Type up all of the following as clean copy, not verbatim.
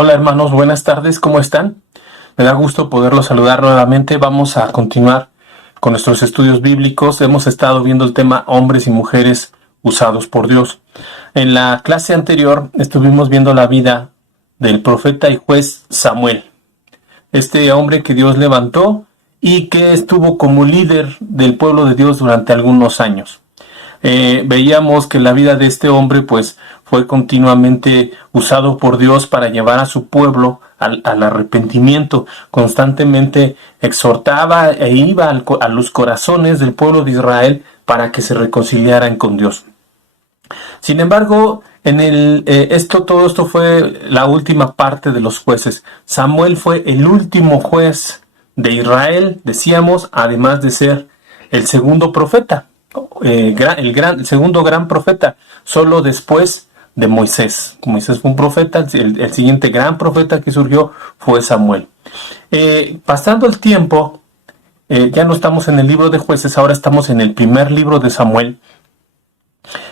Hola hermanos, buenas tardes, ¿cómo están? Me da gusto poderlos saludar nuevamente. Vamos a continuar con nuestros estudios bíblicos. Hemos estado viendo el tema hombres y mujeres usados por Dios. En la clase anterior estuvimos viendo la vida del profeta y juez Samuel, este hombre que Dios levantó y que estuvo como líder del pueblo de Dios durante algunos años. Veíamos que la vida de este hombre pues fue continuamente usado por Dios para llevar a su pueblo al arrepentimiento. Constantemente exhortaba e iba a los corazones del pueblo de Israel para que se reconciliaran con Dios. Sin embargo, todo esto fue la última parte de los jueces. Samuel fue el último juez de Israel, decíamos, además de ser el segundo profeta. El segundo gran profeta, solo después de Moisés. Moisés fue un profeta, el siguiente gran profeta que surgió fue Samuel. Pasando el tiempo, ya no estamos en el libro de jueces, ahora estamos en el primer libro de Samuel.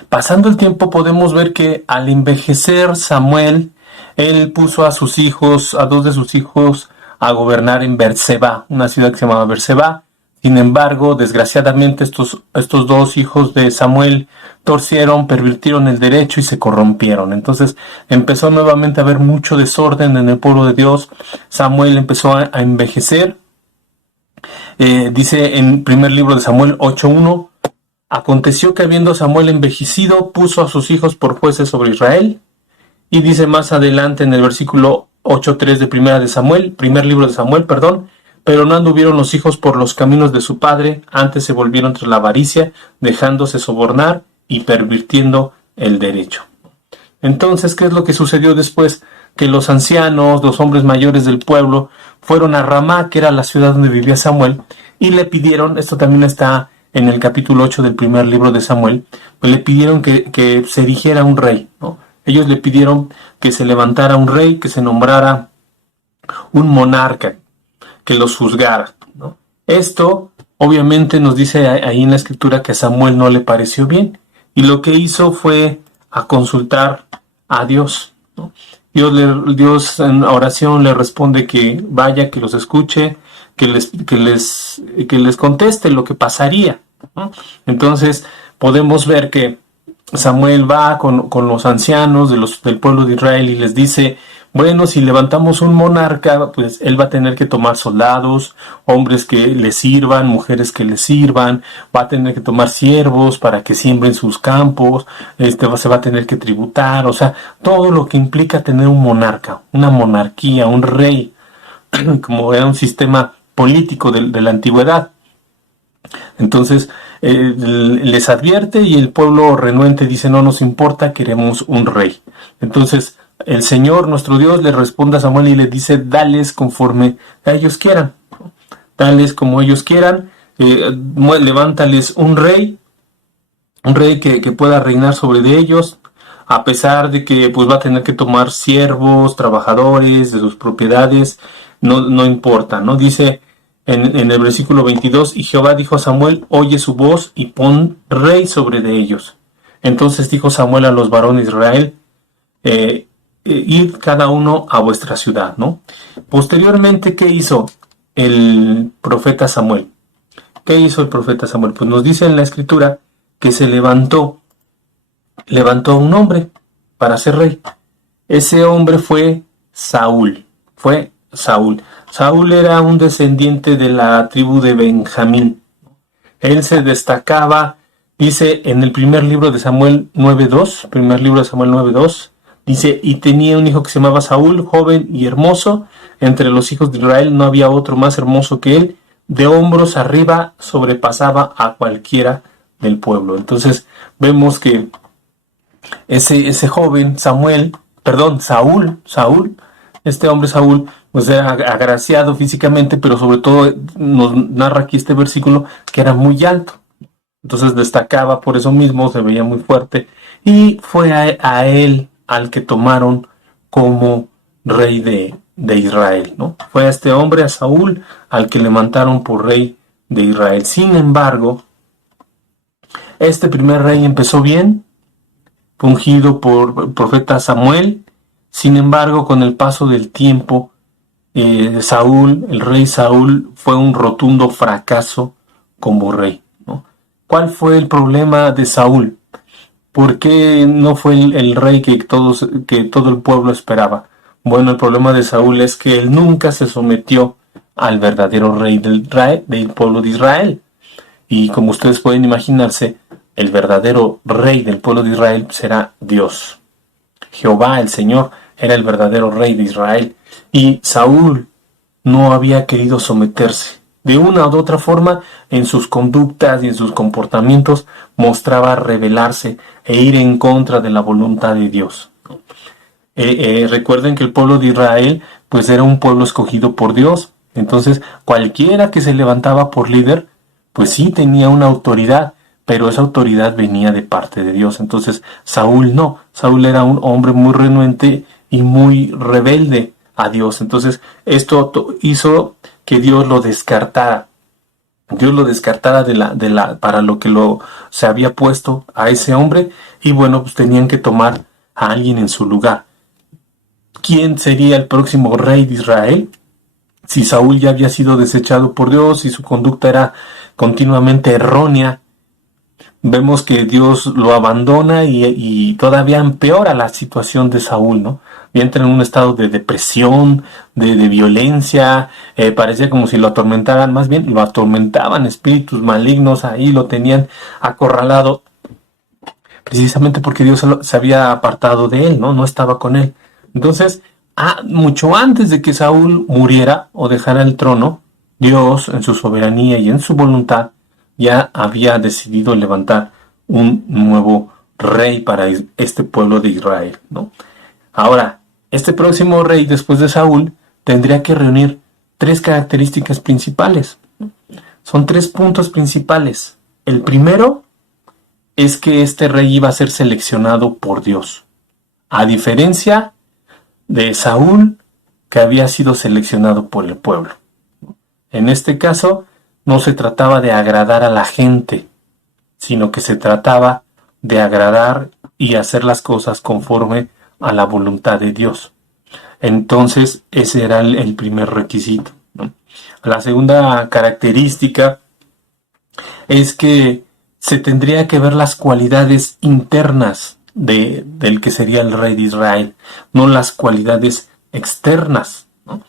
Pasando el tiempo podemos ver que al envejecer Samuel, él puso a sus hijos, a dos de sus hijos, a gobernar en Berseba, una ciudad que se llamaba Berseba. Sin embargo, desgraciadamente estos dos hijos de Samuel torcieron, pervirtieron el derecho y se corrompieron. Entonces empezó nuevamente a haber mucho desorden en el pueblo de Dios. Samuel empezó a envejecer. Dice en primer libro de Samuel 8:1, aconteció que habiendo Samuel envejecido, puso a sus hijos por jueces sobre Israel. Y dice más adelante en el versículo 8:3 de primer libro de Samuel, pero no anduvieron los hijos por los caminos de su padre, antes se volvieron tras la avaricia, dejándose sobornar y pervirtiendo el derecho. Entonces, ¿qué es lo que sucedió después? Que los ancianos, los hombres mayores del pueblo, fueron a Ramá, que era la ciudad donde vivía Samuel, y le pidieron, esto también está en el capítulo 8 del primer libro de Samuel, pues le pidieron que se erigiera un rey, ¿no? Ellos le pidieron que se levantara un rey, que se nombrara un monarca, que los juzgara, ¿no? Esto obviamente nos dice ahí en la escritura que a Samuel no le pareció bien, y lo que hizo fue a consultar a Dios, ¿no? Dios en oración le responde que vaya, que los escuche, que les conteste lo que pasaría, ¿no? Entonces podemos ver que Samuel va con los ancianos del pueblo de Israel y les dice, bueno, si levantamos un monarca, pues él va a tener que tomar soldados, hombres que le sirvan, mujeres que le sirvan, va a tener que tomar siervos para que siembren sus campos, se va a tener que tributar, o sea, todo lo que implica tener un monarca, una monarquía, un rey, como era un sistema político de la antigüedad. Entonces les advierte y el pueblo renuente dice, no nos importa, queremos un rey. Entonces el Señor, nuestro Dios, le responde a Samuel y le dice, dales conforme a ellos quieran, dales como ellos quieran, levántales un rey que pueda reinar sobre de ellos, a pesar de que pues va a tener que tomar siervos, trabajadores de sus propiedades, no importa, ¿no? Dice en el versículo 22, y Jehová dijo a Samuel, oye su voz y pon rey sobre de ellos. Entonces dijo Samuel a los varones de Israel, id cada uno a vuestra ciudad, ¿no? Posteriormente, ¿qué hizo el profeta Samuel? ¿Qué hizo el profeta Samuel? Pues nos dice en la escritura que se levantó un hombre para ser rey. Ese hombre fue Saúl. Saúl era un descendiente de la tribu de Benjamín. Él se destacaba, dice en el primer libro de Samuel 9:2, dice, y tenía un hijo que se llamaba Saúl, joven y hermoso. Entre los hijos de Israel no había otro más hermoso que él. De hombros arriba sobrepasaba a cualquiera del pueblo. Entonces vemos que ese joven Saúl, este hombre Saúl, pues era agraciado físicamente, pero sobre todo nos narra aquí este versículo que era muy alto. Entonces destacaba por eso mismo, se veía muy fuerte, y fue a él al que tomaron como rey de Israel, ¿no? Fue a este hombre, a Saúl, al que levantaron por rey de Israel. Sin embargo, este primer rey empezó bien, ungido por el profeta Samuel. Sin embargo, con el paso del tiempo, el rey Saúl, fue un rotundo fracaso como rey, ¿no? ¿Cuál fue el problema de Saúl? ¿Por qué no fue el rey que todo el pueblo esperaba? Bueno, el problema de Saúl es que él nunca se sometió al verdadero rey del pueblo de Israel. Y como ustedes pueden imaginarse, el verdadero rey del pueblo de Israel será Dios. Jehová, el Señor, era el verdadero rey de Israel. Y Saúl no había querido someterse. De una u otra forma, en sus conductas y en sus comportamientos, mostraba rebelarse e ir en contra de la voluntad de Dios. Recuerden que el pueblo de Israel, pues era un pueblo escogido por Dios. Entonces, cualquiera que se levantaba por líder, pues sí tenía una autoridad, pero esa autoridad venía de parte de Dios. Entonces, Saúl no. Saúl era un hombre muy renuente y muy rebelde a Dios. Entonces, esto hizo que Dios lo descartara. Dios lo descartara para lo que se había puesto a ese hombre, y bueno, pues tenían que tomar a alguien en su lugar. ¿Quién sería el próximo rey de Israel? Si Saúl ya había sido desechado por Dios y su conducta era continuamente errónea, vemos que Dios lo abandona y todavía empeora la situación de Saúl, ¿no? Y entra en un estado de depresión, de violencia, parecía como si lo atormentaran, más bien lo atormentaban espíritus malignos, ahí lo tenían acorralado, precisamente porque Dios se había apartado de él, ¿no? No estaba con él. Entonces, mucho antes de que Saúl muriera o dejara el trono, Dios, en su soberanía y en su voluntad, ya había decidido levantar un nuevo rey para este pueblo de Israel, ¿no? Ahora, este próximo rey, después de Saúl, tendría que reunir tres características principales. Son tres puntos principales. El primero es que este rey iba a ser seleccionado por Dios, a diferencia de Saúl, que había sido seleccionado por el pueblo. En este caso, no se trataba de agradar a la gente, sino que se trataba de agradar y hacer las cosas conforme a la voluntad de Dios. Entonces, ese era el primer requisito, ¿no? La segunda característica es que se tendría que ver las cualidades internas del que sería el rey de Israel, no las cualidades externas, ¿no?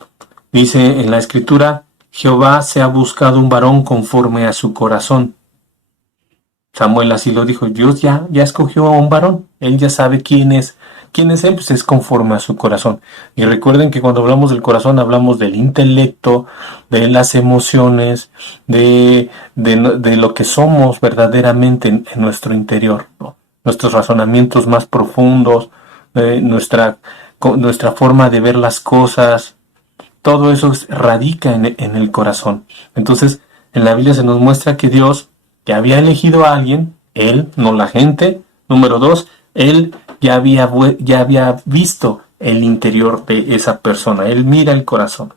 Dice en la escritura, Jehová se ha buscado un varón conforme a su corazón. Samuel así lo dijo, Dios ya escogió a un varón, él ya sabe quién es él, pues es conforme a su corazón. Y recuerden que cuando hablamos del corazón hablamos del intelecto, de las emociones, de lo que somos verdaderamente en nuestro interior, ¿no? Nuestros razonamientos más profundos, nuestra forma de ver las cosas, todo eso radica en el corazón. Entonces, en la Biblia se nos muestra que Dios que había elegido a alguien, él, no la gente. Número dos, él ya había visto el interior de esa persona. Él mira el corazón.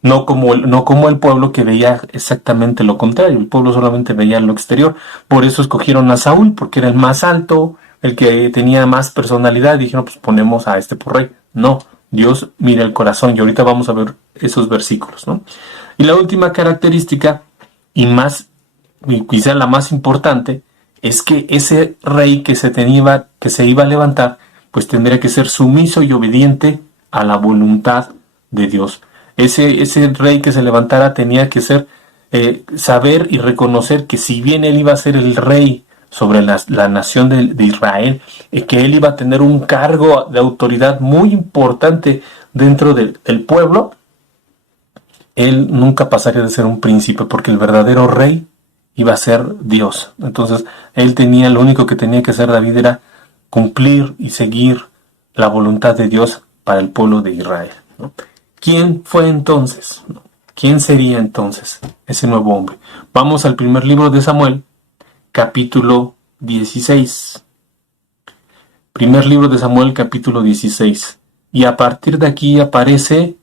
No como el pueblo, que veía exactamente lo contrario. El pueblo solamente veía lo exterior. Por eso escogieron a Saúl, porque era el más alto, el que tenía más personalidad. Y dijeron, pues ponemos a este por rey. No, Dios mira el corazón. Y ahorita vamos a ver esos versículos, ¿no? Y la última característica, y quizá la más importante, es que ese rey que se iba a levantar, pues tendría que ser sumiso y obediente a la voluntad de Dios. Ese rey que se levantara tenía que saber y reconocer que si bien él iba a ser el rey sobre la nación de Israel, que él iba a tener un cargo de autoridad muy importante dentro del pueblo, él nunca pasaría de ser un príncipe, porque el verdadero rey iba a ser Dios. Entonces, lo único que tenía que hacer David era cumplir y seguir la voluntad de Dios para el pueblo de Israel, ¿no? ¿Quién fue entonces? ¿Quién sería entonces ese nuevo hombre? Vamos al primer libro de Samuel, capítulo 16. Primer libro de Samuel, capítulo 16. Y a partir de aquí aparece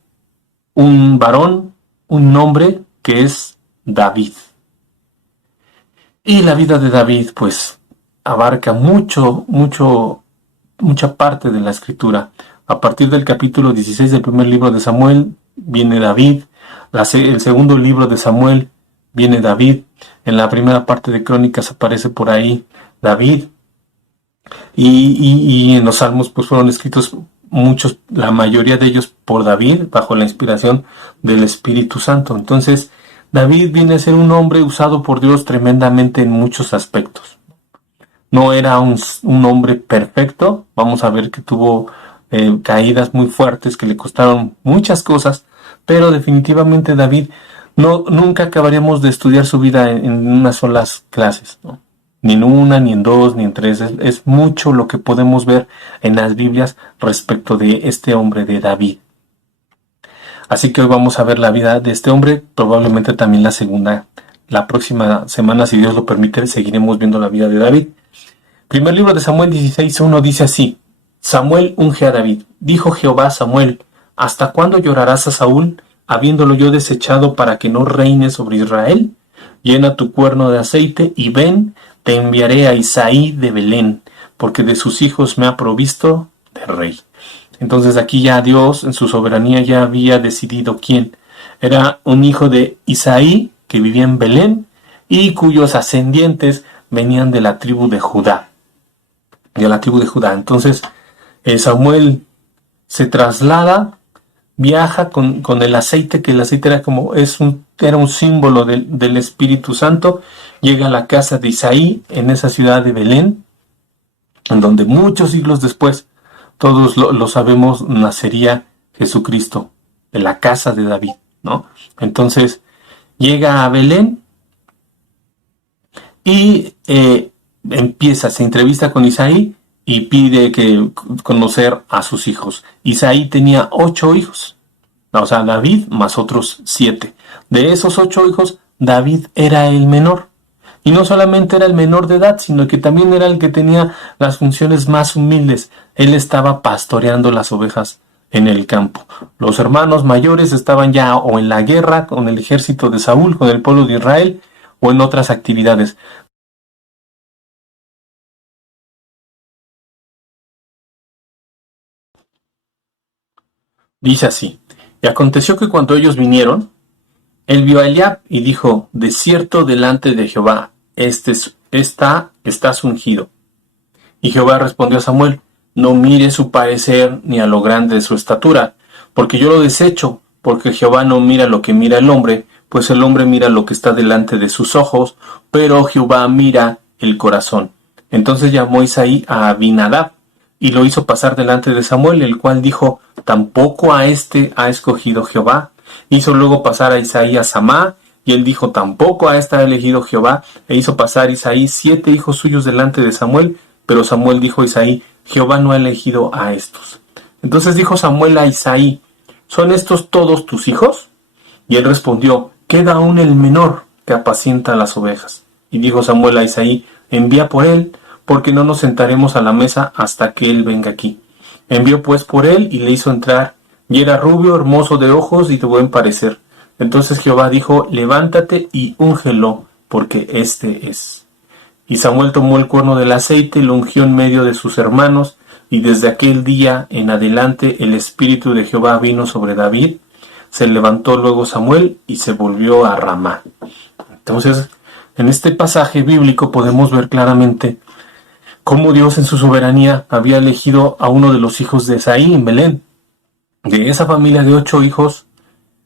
un varón, un nombre que es David. Y la vida de David, pues, abarca mucha parte de la escritura. A partir del capítulo 16 del primer libro de Samuel viene David. El segundo libro de Samuel viene David. En la primera parte de Crónicas aparece por ahí David. Y en los Salmos pues fueron escritos muchos, la mayoría de ellos por David, bajo la inspiración del Espíritu Santo. Entonces, David viene a ser un hombre usado por Dios tremendamente en muchos aspectos. No era un hombre perfecto. Vamos a ver que tuvo caídas muy fuertes que le costaron muchas cosas, pero definitivamente David, nunca acabaríamos de estudiar su vida en unas solas clases, ¿no? Ni en una, ni en dos, ni en tres. Es mucho lo que podemos ver en las Biblias respecto de este hombre de David. Así que hoy vamos a ver la vida de este hombre, probablemente también la próxima semana, si Dios lo permite, seguiremos viendo la vida de David. Primer libro de Samuel 16:1 dice así: Samuel unge a David. Dijo Jehová a Samuel: ¿Hasta cuándo llorarás a Saúl, habiéndolo yo desechado para que no reine sobre Israel? Llena tu cuerno de aceite y ven, te enviaré a Isaí de Belén, porque de sus hijos me ha provisto de rey. Entonces aquí ya Dios en su soberanía ya había decidido quién. Era un hijo de Isaí que vivía en Belén y cuyos ascendientes venían de la tribu de Judá. Entonces Samuel se traslada, viaja con el aceite, que el aceite era un símbolo del Espíritu Santo. Llega a la casa de Isaí en esa ciudad de Belén, en donde muchos siglos después, todos lo sabemos, nacería Jesucristo, de la casa de David, ¿no? Entonces llega a Belén y se entrevista con Isaí y pide conocer a sus hijos. Isaí tenía 8 hijos, o sea, David más otros 7. De esos 8 hijos, David era el menor. Y no solamente era el menor de edad, sino que también era el que tenía las funciones más humildes. Él estaba pastoreando las ovejas en el campo. Los hermanos mayores estaban ya o en la guerra con el ejército de Saúl, con el pueblo de Israel, o en otras actividades. Dice así: y aconteció que cuando ellos vinieron, él vio a Eliab y dijo: de cierto delante de Jehová estás ungido. Y Jehová respondió a Samuel: no mire su parecer ni a lo grande de su estatura, porque yo lo desecho, porque Jehová no mira lo que mira el hombre, pues el hombre mira lo que está delante de sus ojos, pero Jehová mira el corazón. Entonces llamó Isaí a Abinadab y lo hizo pasar delante de Samuel, el cual dijo: tampoco a este ha escogido Jehová. Hizo luego pasar a Isaí a Samá, y él dijo: tampoco a esta ha elegido Jehová. E hizo pasar Isaí 7 hijos suyos delante de Samuel, pero Samuel dijo a Isaí: Jehová no ha elegido a estos. Entonces dijo Samuel a Isaí: ¿son estos todos tus hijos? Y él respondió: queda aún el menor, que apacienta las ovejas. Y dijo Samuel a Isaí: envía por él, porque no nos sentaremos a la mesa hasta que él venga aquí. Envió pues por él y le hizo entrar, y era rubio, hermoso de ojos y de buen parecer. Entonces Jehová dijo: levántate y úngelo, porque este es. Y Samuel tomó el cuerno del aceite y lo ungió en medio de sus hermanos, y desde aquel día en adelante el Espíritu de Jehová vino sobre David. Se levantó luego Samuel y se volvió a Ramá. Entonces, en este pasaje bíblico podemos ver claramente cómo Dios en su soberanía había elegido a uno de los hijos de Isaí en Belén. De esa familia de 8 hijos,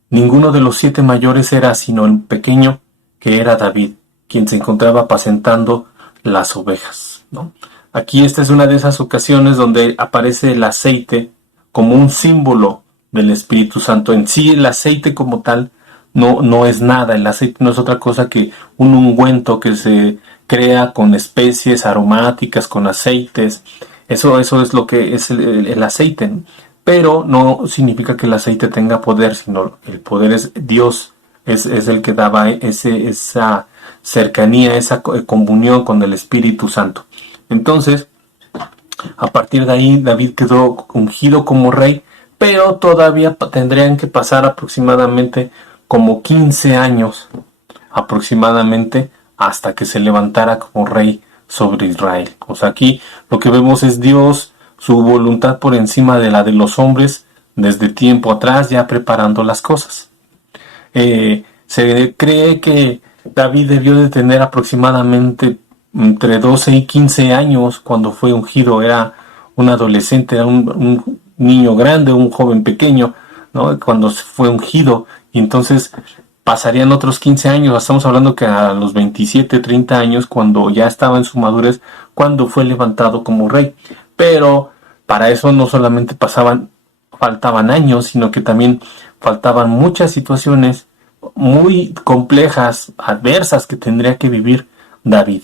ninguno de los 7 mayores era sino el pequeño, que era David, quien se encontraba apacentando las ovejas, ¿no? Aquí esta es una de esas ocasiones donde aparece el aceite como un símbolo del Espíritu Santo. En sí el aceite como tal no es nada. El aceite no es otra cosa que un ungüento que se crea con especies aromáticas, con aceites. Eso es lo que es el aceite, ¿no? Pero no significa que el aceite tenga poder, sino el poder es Dios, es el que daba esa cercanía, esa comunión con el Espíritu Santo. Entonces, a partir de ahí, David quedó ungido como rey, pero todavía tendrían que pasar aproximadamente como 15 años, aproximadamente, hasta que se levantara como rey sobre Israel. O sea, aquí lo que vemos es Dios su voluntad por encima de la de los hombres desde tiempo atrás, ya preparando las cosas. Se cree que David debió de tener aproximadamente entre 12 y 15 años cuando fue ungido. Era un adolescente, era un niño grande, un joven pequeño, ¿no? Cuando fue ungido, y entonces pasarían otros 15 años, estamos hablando que a los 27, 30 años, cuando ya estaba en su madurez, cuando fue levantado como rey. Pero para eso no solamente faltaban años, sino que también faltaban muchas situaciones muy complejas, adversas, que tendría que vivir David.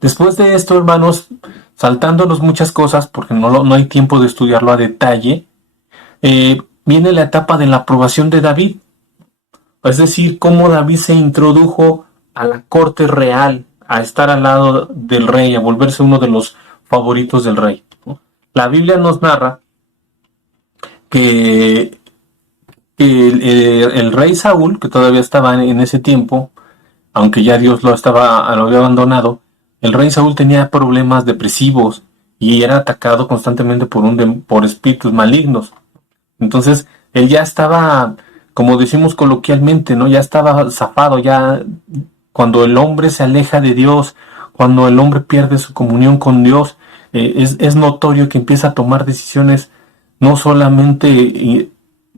Después de esto, hermanos, saltándonos muchas cosas, porque no hay tiempo de estudiarlo a detalle, viene la etapa de la aprobación de David. Es decir, cómo David se introdujo a la corte real, a estar al lado del rey, a volverse uno de los favoritos del rey. La Biblia nos narra que el rey Saúl, que todavía estaba en ese tiempo, aunque ya Dios lo había abandonado, el rey Saúl tenía problemas depresivos y era atacado constantemente por espíritus malignos. Entonces, él ya estaba, como decimos coloquialmente, ¿no? Ya estaba zafado. Ya cuando el hombre se aleja de Dios, cuando el hombre pierde su comunión con Dios, es notorio que empieza a tomar decisiones no solamente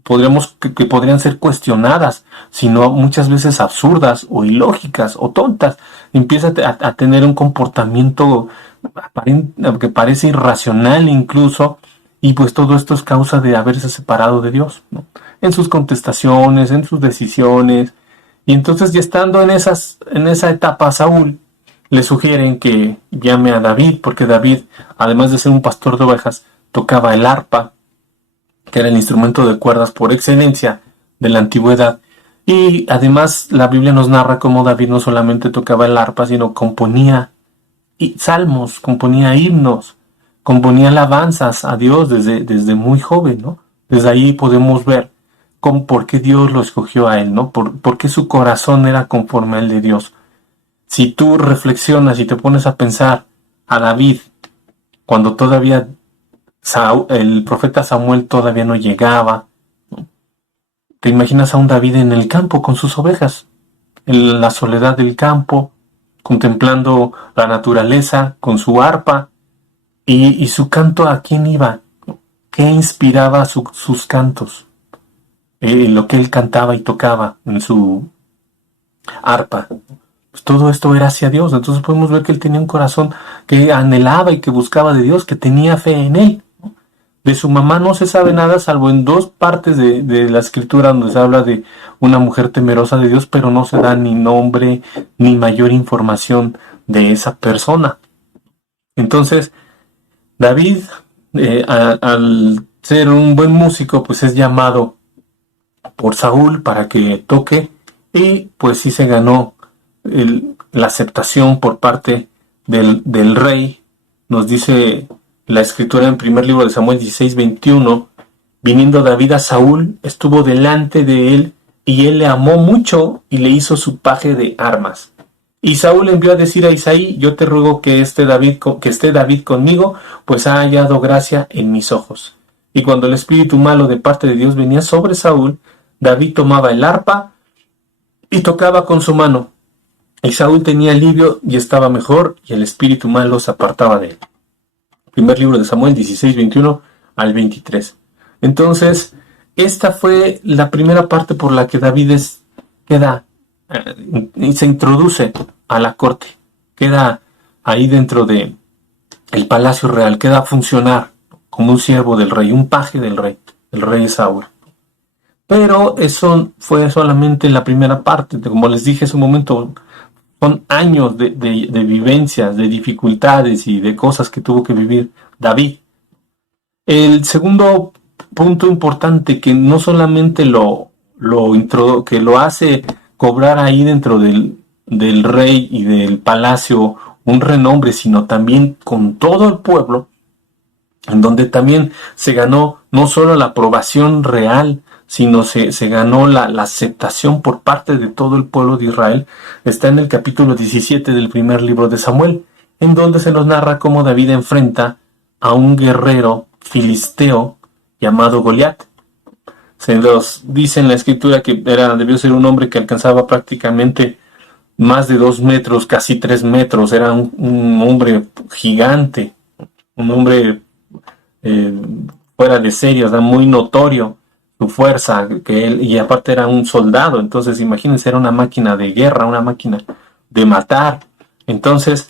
que podrían ser cuestionadas, sino muchas veces absurdas o ilógicas o tontas. Empieza a tener un comportamiento que parece irracional incluso, y pues todo esto es causa de haberse separado de Dios, ¿no? En sus contestaciones, en sus decisiones. Y entonces, ya estando en esa etapa, a Saúl le sugieren que llame a David, porque David, además de ser un pastor de ovejas, tocaba el arpa, que era el instrumento de cuerdas por excelencia de la antigüedad. Y además la Biblia nos narra cómo David no solamente tocaba el arpa, sino componía salmos, componía himnos, componía alabanzas a Dios desde muy joven, ¿no? Desde ahí podemos ver por qué Dios lo escogió a él, ¿no? Por qué su corazón era conforme al de Dios. Si tú reflexionas y te pones a pensar a David, cuando todavía el profeta Samuel todavía no llegaba, ¿no? Te imaginas a un David en el campo con sus ovejas, en la soledad del campo, contemplando la naturaleza con su arpa, y su canto, ¿a quién iba? ¿Qué inspiraba sus cantos? Lo que él cantaba y tocaba en su arpa. Pues todo esto era hacia Dios. Entonces podemos ver que él tenía un corazón que anhelaba y que buscaba de Dios, que tenía fe en él. De su mamá no se sabe nada, salvo en 2 partes de la escritura donde se habla de una mujer temerosa de Dios, pero no se da ni nombre ni mayor información de esa persona. Entonces, David, al ser un buen músico, pues es llamado por Saúl para que toque, y pues sí se ganó la aceptación por parte del rey. Nos dice la escritura en primer libro de Samuel 16:21, viniendo David a Saúl, estuvo delante de él, y él le amó mucho y le hizo su paje de armas. Y Saúl envió a decir a Isaí, yo te ruego que esté David conmigo, pues ha hallado gracia en mis ojos. Y cuando el espíritu malo de parte de Dios venía sobre Saúl, David tomaba el arpa y tocaba con su mano. Y Saúl tenía alivio y estaba mejor, y el espíritu malo se apartaba de él. Primer libro de Samuel 16:21 al 23. Entonces, esta fue la primera parte por la que David queda y se introduce a la corte, queda ahí dentro de el palacio real, queda a funcionar como un siervo del rey, un paje del rey, el rey Saúl. Pero eso fue solamente la primera parte. Como les dije hace un momento, son años de vivencias, de dificultades y de cosas que tuvo que vivir David. El segundo punto importante, que no solamente que lo hace cobrar ahí dentro del rey y del palacio un renombre, sino también con todo el pueblo, en donde también se ganó no solo la aprobación real, sino se ganó la aceptación por parte de todo el pueblo de Israel. Está en el capítulo 17 del primer libro de Samuel, en donde se nos narra cómo David enfrenta a un guerrero filisteo llamado Goliat. Se nos dice en la escritura que debió ser un hombre que alcanzaba prácticamente más de 2 metros, casi 3 metros. Era un hombre gigante, un hombre eh, fuera de serie, o sea, muy notorio su fuerza, y aparte era un soldado. Entonces imagínense, era una máquina de guerra, una máquina de matar. Entonces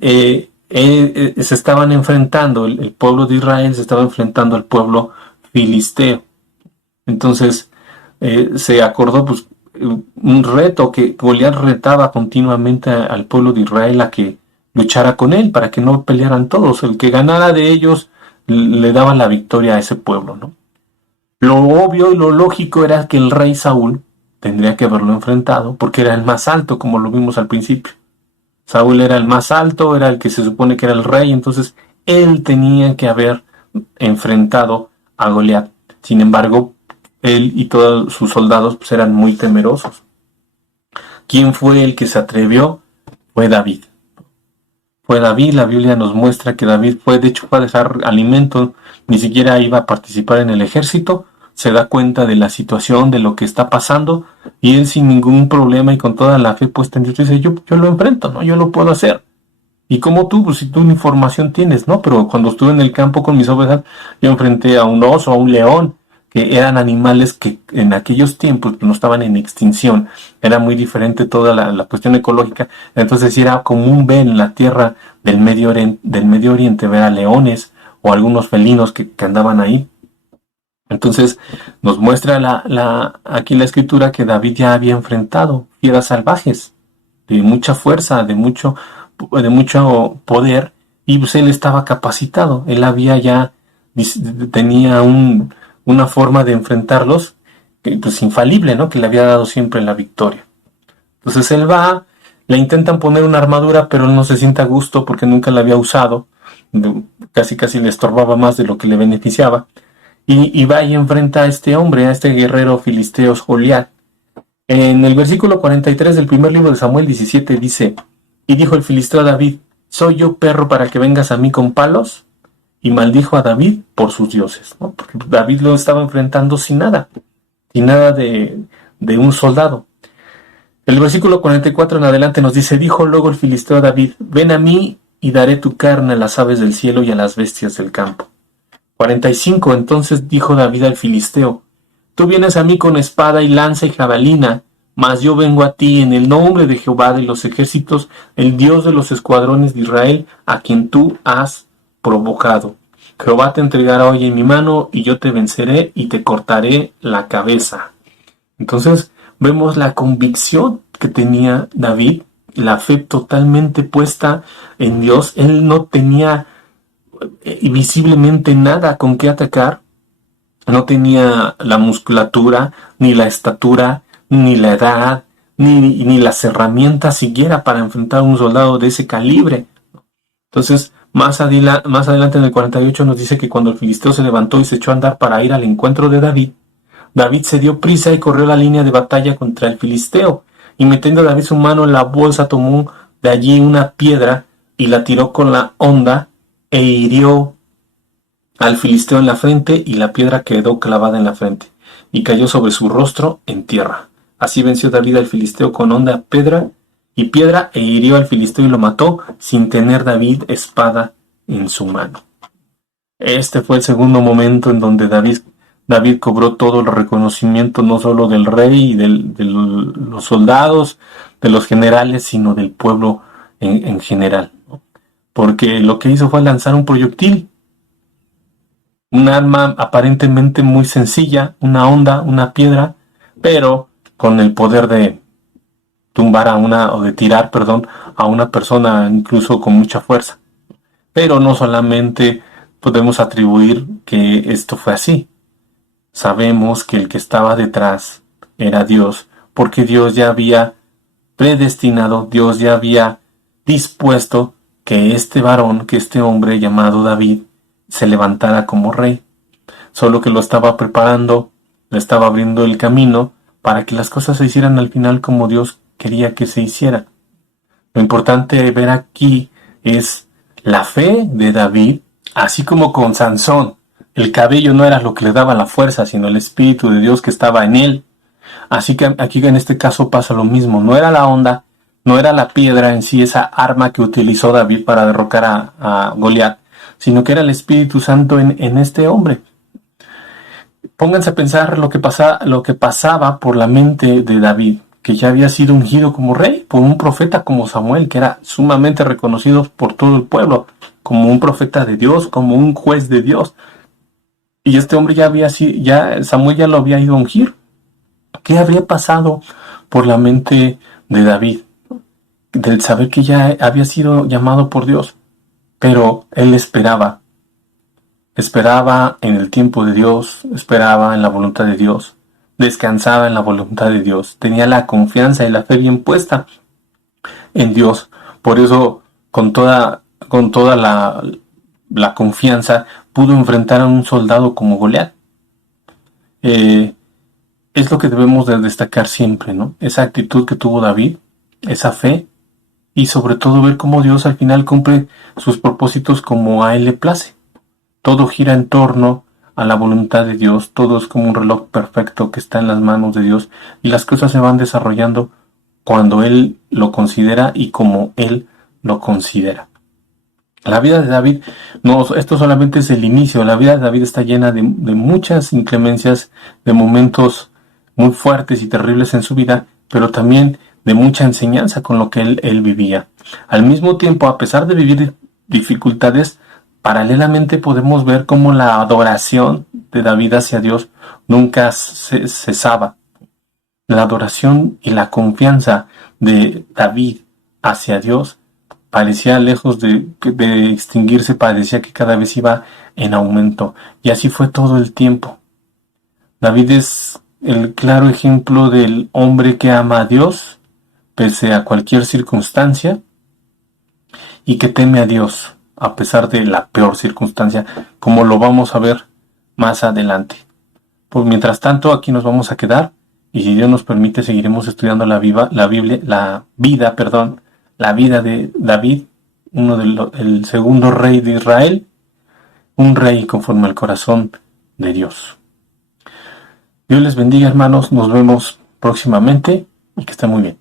se estaban enfrentando, el pueblo de Israel se estaba enfrentando al pueblo filisteo. Entonces se acordó pues un reto que Goliat retaba continuamente al pueblo de Israel a que luchara con él para que no pelearan todos. El que ganara de ellos le daba la victoria a ese pueblo, ¿no? Lo obvio y lo lógico era que el rey Saúl tendría que haberlo enfrentado porque era el más alto, como lo vimos al principio. Saúl era el más alto, era el que se supone que era el rey, entonces él tenía que haber enfrentado a Goliat. Sin embargo, él y todos sus soldados pues, eran muy temerosos. ¿Quién fue el que se atrevió? Fue David. Fue David, la Biblia nos muestra que David fue a dejar alimento, ni siquiera iba a participar en el ejército, se da cuenta de la situación, de lo que está pasando, y él sin ningún problema y con toda la fe puesta en Dios dice, yo lo enfrento, ¿no? Yo lo puedo hacer. Y como tú, pues si tú una información tienes, ¿no? Pero cuando estuve en el campo con mis ovejas, yo enfrenté a un oso, a un león, que eran animales que en aquellos tiempos no estaban en extinción. Era muy diferente toda la cuestión ecológica. Entonces era común ver en la tierra del Medio Oriente ver a leones o algunos felinos que andaban ahí. Entonces nos muestra aquí la escritura que David ya había enfrentado fieras salvajes de mucha fuerza, de mucho poder, y pues él estaba capacitado. Él tenía una forma de enfrentarlos pues infalible, ¿no? Que le había dado siempre la victoria. Entonces él va, le intentan poner una armadura, pero él no se siente a gusto porque nunca la había usado, casi le estorbaba más de lo que le beneficiaba, y va y enfrenta a este hombre, a este guerrero filisteo Goliat. En el versículo 43 del primer libro de Samuel 17 dice, y dijo el filisteo a David, ¿soy yo perro para que vengas a mí con palos? Y maldijo a David por sus dioses, ¿no? Porque David lo estaba enfrentando sin nada de un soldado. El versículo 44 en adelante nos dice, dijo luego el filisteo a David, ven a mí y daré tu carne a las aves del cielo y a las bestias del campo. 45, entonces dijo David al filisteo, tú vienes a mí con espada y lanza y jabalina, mas yo vengo a ti en el nombre de Jehová de los ejércitos, el Dios de los escuadrones de Israel, a quien tú has provocado. Jehová te entregará hoy en mi mano, y yo te venceré y te cortaré la cabeza. Entonces vemos la convicción que tenía David, la fe totalmente puesta en Dios. Él no tenía visiblemente nada con qué atacar, no tenía la musculatura, ni la estatura, ni la edad, ni las herramientas siquiera para enfrentar a un soldado de ese calibre. Entonces, más adelante en el 48 nos dice que cuando el filisteo se levantó y se echó a andar para ir al encuentro de David, David se dio prisa y corrió la línea de batalla contra el filisteo, y metiendo David su mano en la bolsa tomó de allí una piedra y la tiró con la honda e hirió al filisteo en la frente, y la piedra quedó clavada en la frente y cayó sobre su rostro en tierra. Así venció David al filisteo con honda, piedra e hirió al filisteo y lo mató sin tener David espada en su mano. Este fue el segundo momento en donde David cobró todo el reconocimiento, no solo del rey y de los soldados, de los generales, sino del pueblo en general, ¿no? Porque lo que hizo fue lanzar un proyectil, un arma aparentemente muy sencilla, una honda, una piedra, pero con el poder de tumbar de tirar, a una persona incluso con mucha fuerza. Pero no solamente podemos atribuir que esto fue así. Sabemos que el que estaba detrás era Dios, porque Dios ya había predestinado, Dios ya había dispuesto que este varón, que este hombre llamado David, se levantara como rey. Solo que lo estaba preparando, le estaba abriendo el camino para que las cosas se hicieran al final como Dios quería que se hiciera. Lo importante de ver aquí es la fe de David, Así como con Sansón, el cabello no era lo que le daba la fuerza, sino el Espíritu de Dios que estaba en él. Así que aquí en este caso pasa lo mismo. No era la onda, no era la piedra en sí, esa arma que utilizó David para derrocar a Goliat, sino que era el Espíritu Santo en este hombre. Pónganse a pensar lo que pasaba por la mente de David, que ya había sido ungido como rey por un profeta como Samuel, que era sumamente reconocido por todo el pueblo, como un profeta de Dios, como un juez de Dios. Y este hombre ya había sido, ya Samuel ya lo había ido a ungir. ¿Qué habría pasado por la mente de David? Del saber que ya había sido llamado por Dios, pero él esperaba en el tiempo de Dios, esperaba en la voluntad de Dios, descansaba en la voluntad de Dios, tenía la confianza y la fe bien puesta en Dios. Por eso, con toda la confianza, pudo enfrentar a un soldado como Goliat. Eh, es lo que debemos de destacar siempre, ¿no? Esa actitud que tuvo David, esa fe, y sobre todo ver cómo Dios al final cumple sus propósitos como a él le place. Todo gira en torno a la voluntad de Dios, todo es como un reloj perfecto que está en las manos de Dios y las cosas se van desarrollando cuando Él lo considera y como Él lo considera. La vida de David, no, esto solamente es el inicio, la vida de David está llena de muchas inclemencias, de momentos muy fuertes y terribles en su vida, pero también de mucha enseñanza con lo que él vivía. Al mismo tiempo, a pesar de vivir dificultades, paralelamente podemos ver cómo la adoración de David hacia Dios nunca cesaba. La adoración y la confianza de David hacia Dios parecía lejos de extinguirse, parecía que cada vez iba en aumento. Y así fue todo el tiempo. David es el claro ejemplo del hombre que ama a Dios, pese a cualquier circunstancia, y que teme a Dios, a pesar de la peor circunstancia, como lo vamos a ver más adelante. Pues mientras tanto, aquí nos vamos a quedar, y si Dios nos permite, seguiremos estudiando la vida de David, el segundo rey de Israel, un rey conforme al corazón de Dios. Dios les bendiga, hermanos, nos vemos próximamente y que estén muy bien.